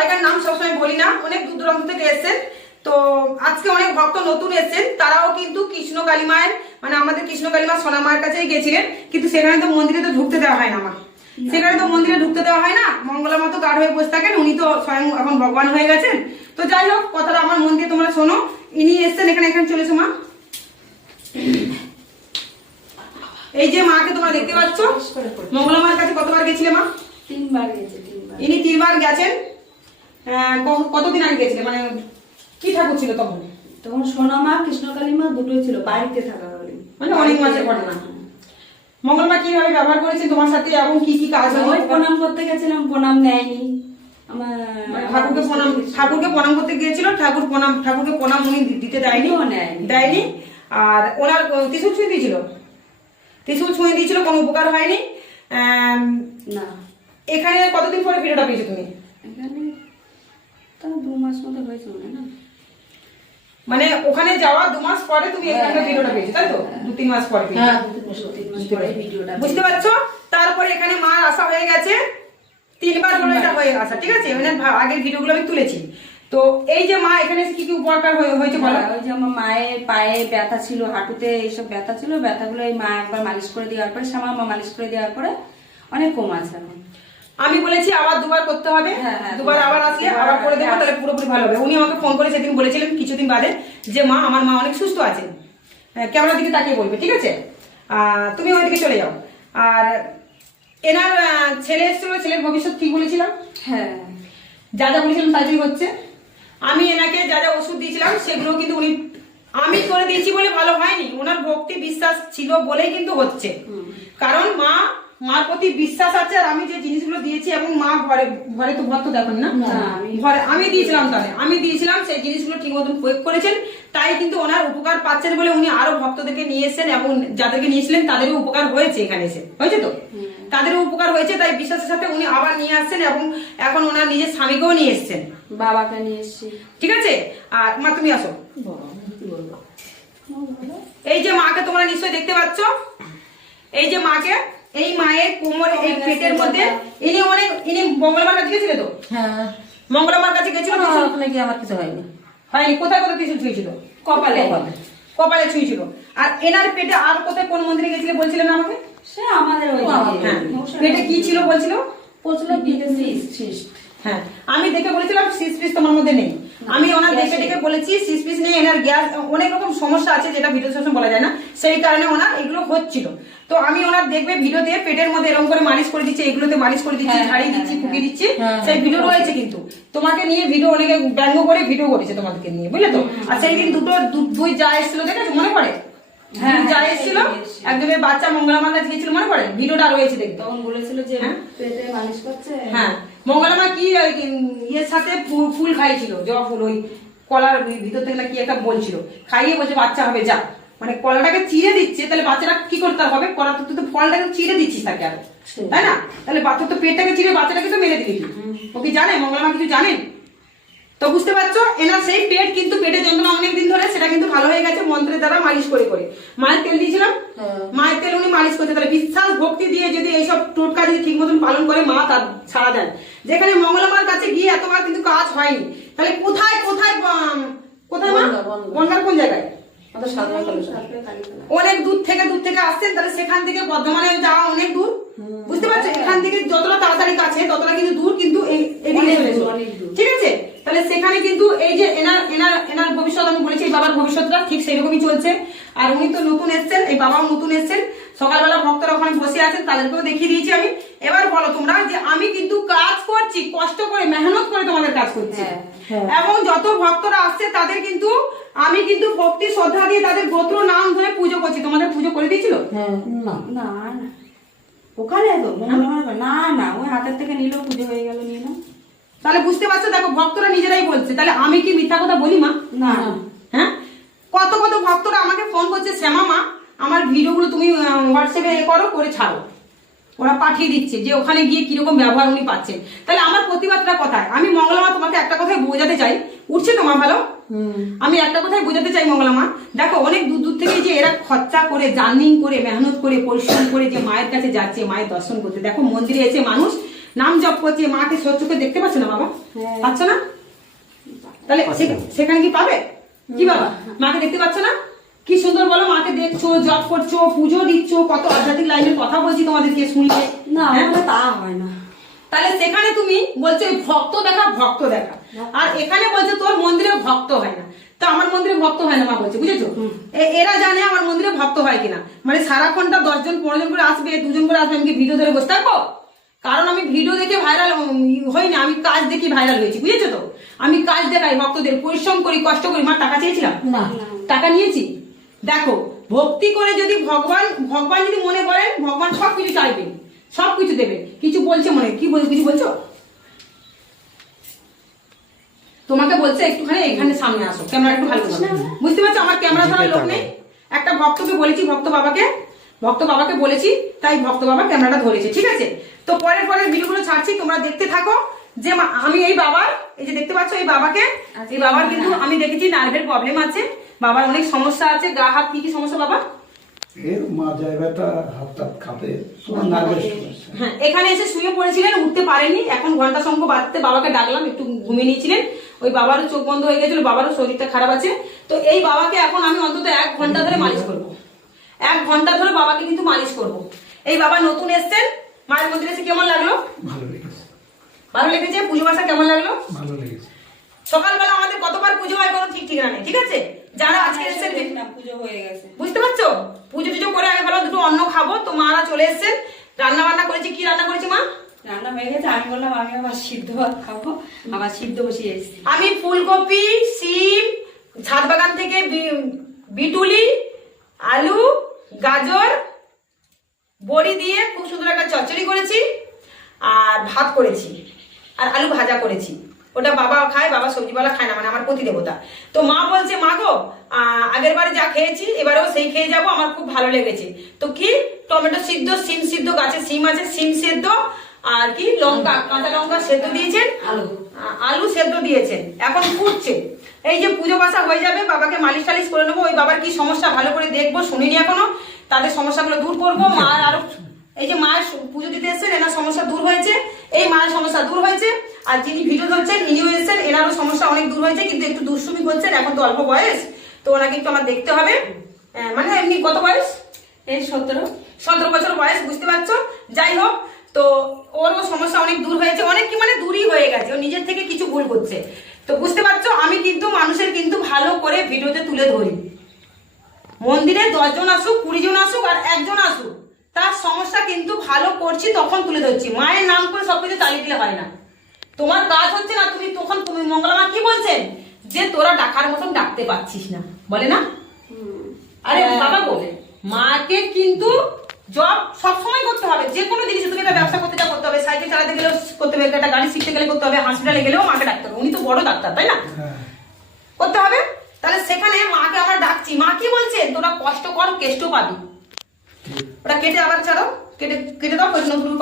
জায়গার নাম সবসময় বলি না, অনেক দূর দূরান্ত থেকে এসেছেন। তো আজকে অনেক ভক্ত নতুন এসেছেন, তারাও কিন্তু কৃষ্ণ কালী মায়ের মানে আমাদের কৃষ্ণ কালী মা সোনা মায়ের কাছেই গেছিলেন, কিন্তু সেখানে তো মন্দিরে তো ঢুকতে দেওয়া হয় না মা, সেখানে তো মন্দিরে ঢুকতে দেওয়া হয় না। মঙ্গলা মা তো গার্ড হয়ে বসে থাকেন, উনি তো স্বয়ং এখন ভগবান হয়ে গেছেন। তো যাই হোক, কথাটা আমার মন দিয়ে তোমরা শোনো। ইনি এসছেন এখানে, এখানে চলেছো মা। এই যে মাকে তোমরা দেখতে পাচ্ছ, মঙ্গলা মায়ের কাছে কতবার গেছিলে মা? 3 বার গেছে। ইনি 3 বার গেছেন। কতদিন আগে গেছিলেন, মানে কি ঠাকুর ছিল তখন? তখন সোনা মা কৃষ্ণকালী মা দুটোই ছিল, বাড়িতে থাকা হলে, মানে অনেক মাসের ঘটনা। মঙ্গল মা কিভাবে ব্যবহার করেছেন তোমার সাথে এবং কি কি কাজ হয়? ওই প্রণাম করতে গেছিলাম, প্রণাম নেয়নি আমার, ঠাকুরকে প্রণাম করতে গিয়েছিল, ঠাকুরকে প্রণাম উনি দিতে দেয়নি। আর ওনার ত্রিশূল ছুঁয়ে দিয়েছিল, কোনো উপকার হয়নি না। এখানে কতদিন পরে ভিডিওটা পেয়েছো তুমি? এখানে তো 2 মাস মতো হয়েছে মনে না, মানে ওখানে যাওয়া 2 মাস পরে তুমি এখানে ভিডিওটা পেয়েছো, তাই তো? 2-3 মাস পরে। হ্যাঁ, 2-3 মাস পরে ভিডিওটা, বুঝতে পারছো? তারপরে এখানে মার আসা হয়ে গেছে 3 বার বলে এটা হয়ে আসা, ঠিক আছে? মানে আগের ভিডিওগুলো আমি তুলেছি। তো এই যে মা এখানে এসে কি কি উপকার হয়েছে বলো? ওই যে আমার মায়ের পায়ে ব্যথা ছিল, হাঁটুতে এইসব ব্যথা ছিল, ব্যথাগুলো এই মা একবার মালিশ করে দেওয়ার পরে, শ্যামা মা মালিশ করে দেওয়ার পরে অনেক কম আছে এখন। আমি বলেছি আবার 2 বার করতে হবে, 2 বার আবার আসলে আবার করে দেবো, তাহলে পুরোপুরি ভালো হবে। উনি আমাকে ফোন করে সেদিন বলেছিলেন কিছুদিন বাদে যে মা আমার মা অনেক সুস্থ আছেন, ক্যামেরার দিকে তাকিয়ে বলবে, ঠিক আছে? তুমি ওইদিকে চলে যাও। আর এনার ছেলে এসেছিল, ছেলের ভবিষ্যৎ কি বলেছিলাম? হ্যাঁ, যা যা বলেছিলাম তাই হচ্ছে। আমি এনাকে যা যা ওষুধ দিয়েছিলাম সেগুলো কিন্তু উনি আমি করে দিয়েছি বলে ভালো হয়নি, ওনার ভক্তি বিশ্বাস ছিল বলেই কিন্তু হচ্ছে। কারণ মার প্রতি বিশ্বাস আছে, আর আমি যে জিনিসগুলো দিয়েছি এবং মা ঘরে তো ভক্ত দেখেন না, ঘরে আমি দিয়েছিলাম সেই জিনিসগুলো ঠিক মতন প্রয়োগ করেছেন, তাই কিন্তু ওনার উপকার পাচ্ছেন বলে উনি আরো ভক্তদেরকে নিয়ে এসেছেন এবং যাদেরকে নিয়েছিলেন তাদেরও উপকার হয়েছে, এখানে এসে হয়েছে তো তাদেরও উপকার হয়েছে, তাই বিশ্বাসের সাথে উনি আবার নিয়ে আসছেন এবং এখন ওনার নিজের স্বামীকেও নিয়ে এসছেন, বাবাকে নিয়ে এসেছি, ঠিক আছে? আর মা তুমি আসো। এই যে মাকে তোমরা নিশ্চয়ই দেখতে পাচ্ছ, এই যে মাকে, এই মায়ের কোমর এই পেটের মধ্যে ইনি মঙ্গলবার কাছে গেছিল তো? হ্যাঁ, মঙ্গলবার কাছে গেছিল, নাকি আমার কিছু হয়নি। কোথায় কোথায় ত্রিশূল ছুঁয়েছিল? কপালে ছুঁয়েছিল। আর এনার পেটে আর কোথায় কোন মন্দিরে গেছিলে বলছিলেন আমাকে? সে আমাদের ওই পেটে কি ছিল বলছিল? প্রচুর সিস্ট। হ্যাঁ, আমি দেখে বলেছিলাম সিস পিস তোমার মধ্যে নেই, আমি ওনার দেখে বলেছি সিস পিস নেই, এনার গ্যাস অনেক রকম সমস্যা আছে যেটা ভিডিও সেশন বলা যায় না, সেই কারণে ওনার এগুলো হচ্ছিল। তো আমি ওনার দেখবে ভিডিওতে পেটের মধ্যে এরকম করে মালিশ করে দিচ্ছি, এগুলোতে মালিশ করে দিচ্ছি, ঝাড়িয়ে দিচ্ছি, ফুকিয়ে দিচ্ছি, সেই ভিডিও রয়েছে। কিন্তু তোমাকে নিয়ে ভিডিও অনেকে ব্যঙ্গ করে ভিডিও করেছে তোমাদেরকে নিয়ে, বুঝলে তো? আর সেই দিন দুই যা এসেছিল, দেখেছো মনে পড়ে? যা এসেছিল একদমের বাচ্চা মঙ্গলামার কাছে গেছিল, মনে পড়ে? ভিডিওটা রয়েছে, দেখতে। তখন বলেছিল যে পেটে মালিশ করছে। হ্যাঁ, মঙ্গলামা কি ইয়ের সাথে ফুল খাইছিল, জবা ফুল, ওই কলার ভিতর থেকে কি একটা বলছিল, খাইয়ে বলছে বাচ্চা হবে যা, মানে কলাটাকে চিড়ে দিচ্ছে, তাহলে বাচ্চাটা কি করতে হবে? কলা তো ফলটাকে চিড়ে দিচ্ছিস তাকে, আর তাই না? তাহলে বাচ্চা তো পেটটাকে চিড়ে বাচ্চাটাকে তো মেরে দিবি। ও কি জানে মঙ্গলামা কিছু জানেন? তো বুঝতে পারছো, এনার সেই পেট কিন্তু পেটের যন্ত্রণা অনেকদিন ধরে, সেটা কিন্তু ভালো হয়ে গেছে মন্ত্রের দ্বারা মালিশ করে করে। মায়ের তেল দিয়েছিলাম, মায়ের তেল উনি মালিশ করতে, তাহলে বিশ্বাস ভক্তি দিয়ে যদি এইসব টোটকা যদি ঠিক মতন পালন করে মা তার ছাড়া দেন। যেখানে মঙ্গলমার কাছে গিয়ে এতবার কিন্তু কাজ হয়নি, তাহলে কোথায় কোথায় কোথায় মা? বনগার কোন জায়গায়? অনেক দূর থেকে আসছেন, তাহলে সেখান থেকে বর্ধমানে যাওয়া অনেক দূর, বুঝতে পারছো? এখান থেকে যতটা তাড়াতাড়ি কাছে ততটা কিন্তু দূর, কিন্তু ঠিক আছে? তাহলে সেখানে কিন্তু এই যে এনার ভবিষ্যৎ আমি বলেছি, এই বাবার ভবিষ্যৎটা ঠিক সেইরকমই চলছে। আর উনি তো নতুন এসছেন, এই বাবাও নতুন এসছেন, সকালবেলা ভক্তরা ওখানে বসে আছেন, তাদেরকেও দেখিয়ে দিয়েছি আমি। এবার বলো তোমরা যে আমি কিন্তু কাজ করছি, কষ্ট করে মেহনত করে তোমাদের কাজ করছি, এবং যত ভক্তরা আসছে তাদের কিন্তু আমি কিন্তু ভক্তি শ্রদ্ধা দিয়ে তাদের গোত্র নাম ধরে পুজো করছি। তোমাদের পুজো করে দিয়েছিল? না, ওখানে তো না, ওই হাতের থেকে নিলেও পুজো হয়ে গেল, নিয়ে না। তাহলে বুঝতে পারছো, দেখো ভক্তরা নিজেরাই বলছে, তাহলে আমি কি মিথ্যা কথা বলি মা? না। হ্যাঁ, কত ভক্তরা আমাকে ফোন করছে, শ্যামা মা আমার ভিডিওগুলো তুমি হোয়াটসঅ্যাপে করে ছাড়ো, ওরা পাঠিয়ে দিচ্ছে যে ওখানে গিয়ে কিরকম ব্যবহার উনি পাচ্ছেন। তাহলে আমার প্রতিবাদটা কথায়? আমি মঙ্গলামা তোমাকে একটা কথাই বোঝাতে চাই, উঠছে তো মা ভালো? আমি একটা কথাই বোঝাতে চাই মঙ্গলামা, দেখো অনেক দূর থেকে যে এরা খরচা করে, জার্নিং করে, মেহনত করে, পরিশ্রম করে যে মায়ের কাছে যাচ্ছে মায়ের দর্শন করতে, দেখো মন্দিরে এসে মানুষ নাম জপ করছে, মাকে চোখে দেখতে পাচ্ছে না বাবা, হ্যাঁ। পাচ্ছ না? তাহলে সেখানে কি পাবে? কি বাবা, মাকে দেখতে পাচ্ছ না? কি সুন্দর বলো, মাকে দেখছো, জপ করছো, পুজো দিচ্ছ, কত আধ্যাত্মিক লাইনের কথা বলছি তোমাদেরকে শুনলে। না হ্যাঁ? আমাদের তা হয় না। তাহলে সেখানে তুমি বলছো ওই ভক্ত দেখা, ভক্ত দেখা, আর এখানে বলছো তোর মন্দিরে ভক্ত হয় না। তো আমার মন্দিরে ভক্ত হয় না মা বলছে, বুঝেছো? এরা জানে আমার মন্দিরে ভক্ত হয় কিনা। মানে সারাক্ষণটা 10 জন 15 জন করে আসবে, 2 জন করে আসবে, আমি কি ভিডিও ধরে বসে থাকবো? কারণ আমি ভিডিও দেখে ভাইরাল হই না, আমি কাজ দেখি ভাইরাল হয়েছি, বুঝেছো তো? আমি কাজ দেখাই ভক্তদের, পরিশ্রম করি, কষ্ট করি। মা টাকা চেয়েছিলাম না, টাকা নিয়েছি। দেখো, ভক্তি করে যদি ভগবান যদি মনে করেন, ভগবান সবকিছু চাইবেন, সবকিছু দেবে। কিছু বলছে মনে, কিছু বলছো? তোমাকে বলছে একটুখানি এখানে সামনে আসো, ক্যামেরা একটু ভালো করে। বুঝতে পারছো আমার ক্যামেরা ধরার লোক নেই। একটা ভক্তকে বলেছি, ভক্ত বাবাকে বলেছি, তাই ভক্ত বাবা ক্যামেরাটা ধরেছে, ঠিক আছে? তো পরের ভিডিওগুলো ছাড়ছি, তোমরা দেখতে থাকো। যে আমি এই বাবার, এই যে দেখতে পাচ্ছ, এই বাবার কিন্তু আমি দেখেছি নার্ভের প্রবলেম আছে, বাবার অনেক সমস্যা আছে। গা হাত কি সমস্যা বাবা? হ্যাঁ, এখানে এসে শুয়ে পড়েছিলেন, উঠতে পারেনি। এখন ঘন্টা শঙ্খ বাজতে বাবাকে ডাকলাম, একটু ঘুমিয়ে নিয়েছিলেন। ওই বাবারও চোখ বন্ধ হয়ে গেছিল, বাবারও শরীরটা খারাপ আছে। তো এই বাবাকে এখন আমি অন্তত 1 ঘন্টা ধরে মালিশ করবো, 1 ঘন্টা ধরে বাবাকে কিন্তু মালিশ করব। এই বাবা নতুন এসছেন, মায়ের মন্দিরে এসে কেমন লাগলো? ভালো লেগেছে। পুজো বাসা কেমন লাগলো? ভালো লেগেছে। সকালবেলা আমাদের কতবার পুজো হয় কোনো ঠিক ঠিকানা নেই, ঠিক আছে? যারা আজকে এসেছেন, পুজো হয়ে গেছে, বুঝতে পারছো? পুজো টুজো করে আগে ভালো দুটো অন্ন খাবো। তো মারা চলে এসেছেন, রান্না বান্না করেছি। কি রান্না করেছি মা? রান্না হয়ে গেছে। আমি বললাম আমি আবার সিদ্ধ ভাত খাবো, আবার সিদ্ধ বসিয়ে এসেছি। আমি ফুলকপি, শিম, ছাদ বাগান থেকে বিটুলি, আলু, গাজর, বড়ি দিয়ে খুব সুন্দর একটা চচ্চড়ি করেছি, আর ভাত করেছি, আর আলু ভাজা করেছি। ওটা বাবা খায়, বাবা সবজিওয়ালা খায় না, মানে আমার প্রতি দেবতা। তো মা বলছে, মা গো, আগের বারে যা খেয়েছি এবারেও সেই খেয়ে যাবো, আমার খুব ভালো লেগেছে। তো কি টমেটো সিদ্ধ, সিম সিদ্ধ, গাছে সিম আছে, সিম সেদ্ধ, আর কি লঙ্কা, কাঁচা লঙ্কা সেদ্ধ দিয়েছেন, আলু সেদ্ধ দিয়েছেন। এখন ফুটছে। এই যে পুজো বাসা হয়ে যাবে, বাবাকে মালিশ টালিশ করে নেবো। ওই বাবার কি সমস্যা ভালো করে দেখবো, শুনিনি এখনো, তাদের সমস্যাগুলো দূর করবো। মার আরো, এই যে মায়ের পুজো দিতে এসেছেন, এনার সমস্যা দূর হয়েছে, এই মায়ের সমস্যা দূর হয়েছে। আর যিনি ভিডিও ধরছেন ইনিও এসেছেন, এনারও সমস্যা অনেক দূর হয়েছে, কিন্তু একটু দুষ্টুমি করছেন। এখন তো অল্প বয়স, তো ওনাকে একটু আমার দেখতে হবে। মানে এমনি কত বয়স? এই 17 বছর বয়স, বুঝতে পারছো? যাই হোক, তো ওরও সমস্যা অনেক দূর হয়েছে, অনেক কি মানে দূরই হয়ে গেছে, ও নিজের থেকে কিছু ভুল করছে। তো বুঝতে পারছো, আমি কিন্তু মানুষের কিন্তু ভালো করে ভিডিওতে তুলে ধরি। মন্দিরে 10 জন আসুক, 20 জন আসুক, আর 1 জন আসুক, তার সমস্যা কিন্তু ভালো করছি তখন তুলে ধরছি। মায়ের নাম করে সবকিছু চালিয়ে দিলে হয় না। তোমার কাজ হচ্ছে না, তুমি মঙ্গলা মা কি বলছেন, যে তোরা ডাকার মতন ডাকতে পারছিস না, বলে না? আরে বাবা বলে, মাকে কিন্তু জব সবসময় করতে হবে। যে কোনো জিনিস, তুমি একটা ব্যবসা করতে করতে হবে, সাইকেল চালাতে গেলেও করতে হবে, একটা গাড়ি শিখতে গেলে করতে হবে, হসপিটালে গেলেও মাকে ডাকতে হবে। উনি তো বড় ডাক্তার, তাই না? করতে হবে। তাহলে সেখানে মাকে আমরা ডাকছি। মা কি বলছেন, তোরা কষ্ট কর, কেষ্ট পাবি। ওটা কেটে আবার ছাড়ো, কেটে দাও, নতুন